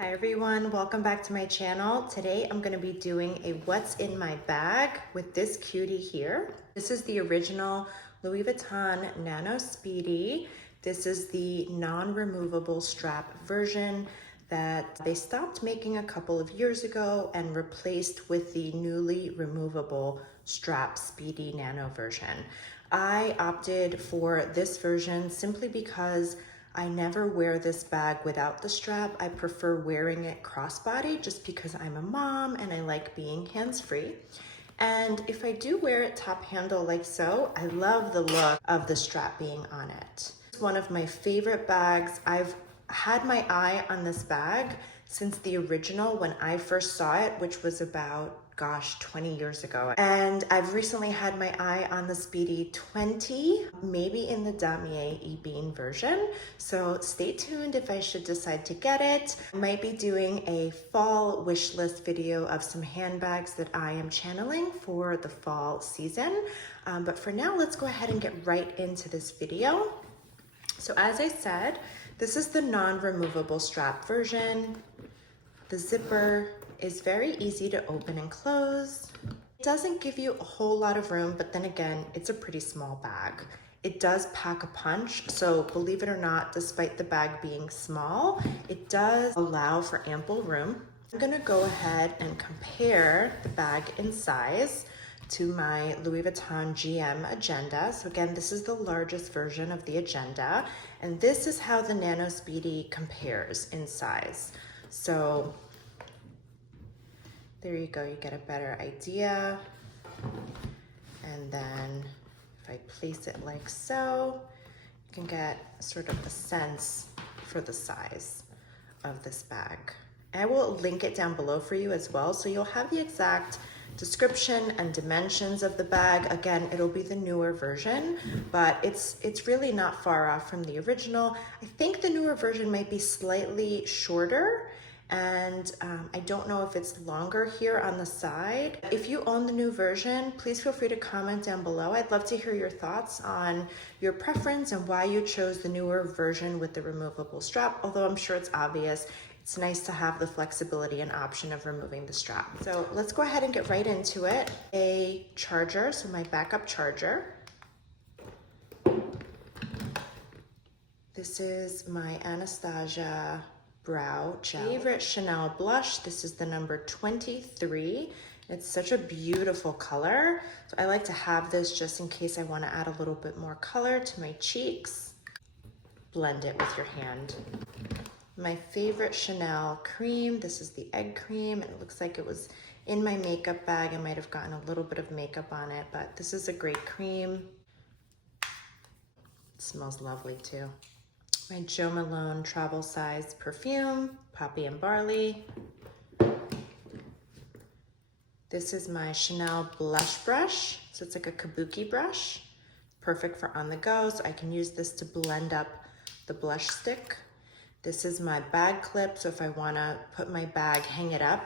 Hi everyone, welcome back to my channel. Today I'm going to be doing a what's in my bag with this cutie here. This is the original Louis Vuitton Nano Speedy. This is the non-removable strap version that they stopped making a couple of years ago and replaced with the newly removable strap Speedy Nano version. I opted for this version simply because I never wear this bag without the strap. I prefer wearing it crossbody just because I'm a mom and I like being hands-free. And if I do wear it top handle like so, I love the look of the strap being on it. It's one of my favorite bags. I've had my eye on this bag since the original when I first saw it, which was about 20 years ago. And I've recently had my eye on the Speedy 20, maybe in the Damier E-Bean version. So stay tuned if I should decide to get it. I might be doing a fall wish list video of some handbags that I am channeling for the fall season. But for now, let's go ahead and get right into this video. So as I said, this is the non-removable strap version. The zipper is very easy to open and close. It doesn't give you a whole lot of room, but then again, it's a pretty small bag. It does pack a punch, so believe it or not, despite the bag being small, it does allow for ample room. I'm gonna go ahead and compare the bag in size to my Louis Vuitton GM Agenda. So again, this is the largest version of the Agenda, and this is how the Nano Speedy compares in size. So there you go, you get a better idea. And then if I place it like so, you can get sort of a sense for the size of this bag. I will link it down below for you as well, so you'll have the exact description and dimensions of the bag. Again, it'll be the newer version, but it's really not far off from the original. I think the newer version might be slightly shorter, and I don't know if it's longer here on the side. If you own the new version, please feel free to comment down below. I'd love to hear your thoughts on your preference and why you chose the newer version with the removable strap, although I'm sure it's obvious. It's nice to have the flexibility and option of removing the strap. So let's go ahead and get right into it. A charger, so my backup charger. This is my Anastasia brow gel. Favorite Chanel blush. This is the number 23. It's such a beautiful color. So I like to have this just in case I want to add a little bit more color to my cheeks. Blend it with your hand. My favorite Chanel cream. This is the egg cream. It looks like it was in my makeup bag. I might have gotten a little bit of makeup on it, but this is a great cream. It smells lovely too. My Jo Malone travel size perfume, Poppy and Barley. This is my Chanel blush brush. So it's like a kabuki brush, perfect for on the go. So I can use this to blend up the blush stick. This is my bag clip. So if I wanna put my bag, hang it up,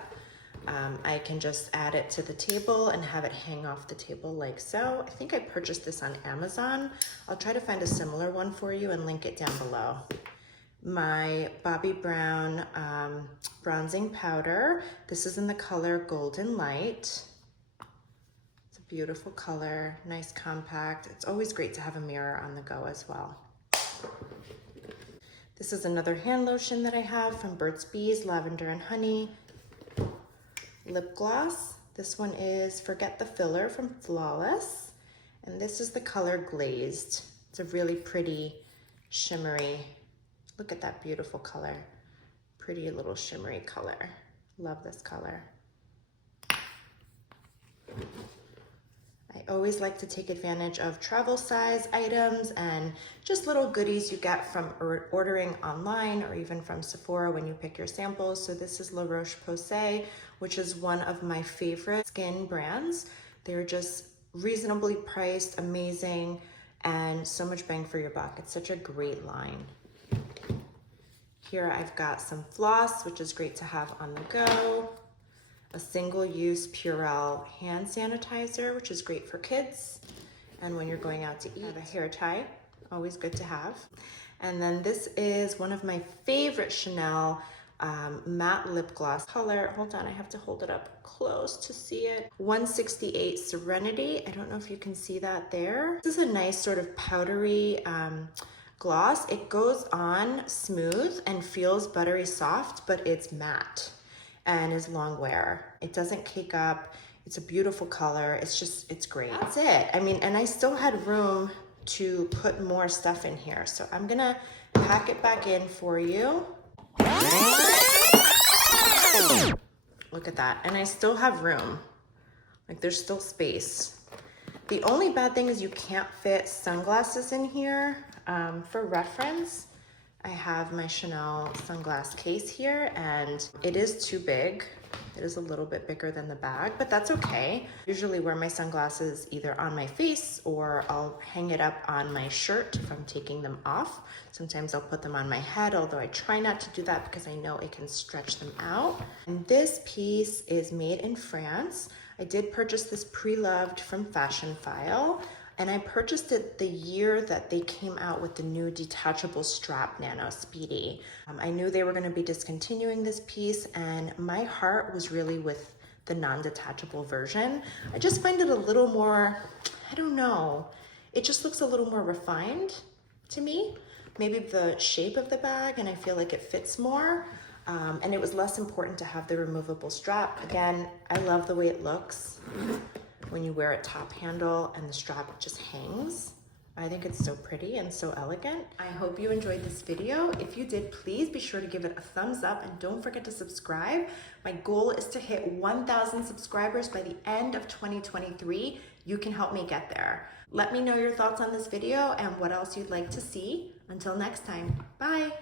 I can just add it to the table and have it hang off the table like so. I think I purchased this on Amazon. I'll try to find a similar one for you and link it down below. My Bobbi Brown bronzing powder. This is in the color Golden Light. It's a beautiful color, nice compact. It's always great to have a mirror on the go as well. This is another hand lotion that I have from Burt's Bees, Lavender and Honey. Lip gloss. This one is Forget the Filler from Flawless. And this is the color Glazed. It's a really pretty shimmery, look at that beautiful color. Pretty little shimmery color. Love this color. I always like to take advantage of travel size items and just little goodies you get from ordering online or even from Sephora when you pick your samples. So this is La Roche-Posay, which is one of my favorite skin brands. They're just reasonably priced, amazing, and so much bang for your buck. It's such a great line. Here I've got some floss, which is great to have on the go. A single-use Purell hand sanitizer, which is great for kids. And when you're going out to eat, I have a hair tie, always good to have. And then this is one of my favorite Chanel matte lip gloss color. Hold on, I have to hold it up close to see it. 168 Serenity. I don't know if you can see that there. This is a nice sort of powdery gloss. It goes on smooth and feels buttery soft, but it's matte and is long wear. It doesn't cake up. It's a beautiful color. It's great. That's it. I mean, and I still had room to put more stuff in here. So I'm gonna pack it back in for you. Look at that. And I still have room. Like there's still space. The only bad thing is you can't fit sunglasses in here. For reference, I have my Chanel sunglass case here and it is too big. It is a little bit bigger than the bag, but that's okay. Usually wear my sunglasses either on my face or I'll hang it up on my shirt if I'm taking them off. Sometimes I'll put them on my head, although I try not to do that because I know it can stretch them out. And this piece is made in France. I did purchase this pre-loved from Fashion File, and I purchased it the year that they came out with the new detachable strap Nano Speedy. I knew they were gonna be discontinuing this piece, and my heart was really with the non-detachable version. I just find it a little more, I don't know, it just looks a little more refined to me. Maybe the shape of the bag, and I feel like it fits more. And it was less important to have the removable strap. Again, I love the way it looks when you wear it top handle and the strap just hangs. I think it's so pretty and so elegant. I hope you enjoyed this video. If you did, please be sure to give it a thumbs up and don't forget to subscribe. My goal is to hit 1,000 subscribers by the end of 2023. You can help me get there. Let me know your thoughts on this video and what else you'd like to see. Until next time, bye.